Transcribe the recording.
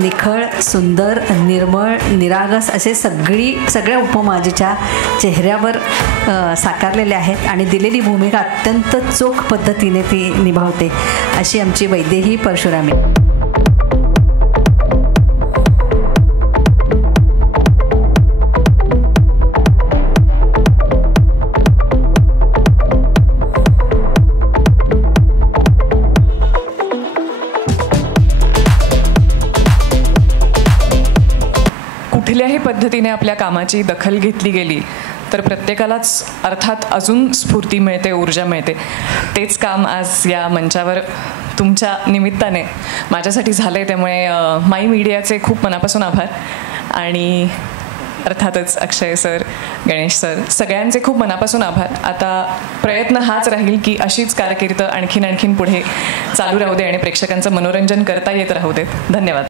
निखळ, सुंदर, निर्मळ, निरागस असे सगळ्या उपमा जिच्या चेहऱ्यावर साकारलेल्या आहेत आणि दिलेली भूमिका अत्यंत चोख पद्धतीने ती निभावते अशी आमची वैदेही परशुरामी. कुठल्याही पद्धतीने आपल्या कामाची दखल घेतली गेली तर प्रत्येकालाच अर्थात अजून स्फूर्ती मिळते, ऊर्जा मिळते. तेच काम आज या मंचावर तुमच्या निमित्ताने माझ्यासाठी झालं आहे. त्यामुळे माई मीडियाचे खूप मनापासून आभार आणि अर्थातच अक्षय सर, गणेश सर, सगळ्यांचे खूप मनापासून आभार. आता प्रयत्न हाच राहील की अशीच कारकीर्द आणखीन पुढे चालू राहू दे आणि प्रेक्षकांचं मनोरंजन करता येत राहू देत. धन्यवाद.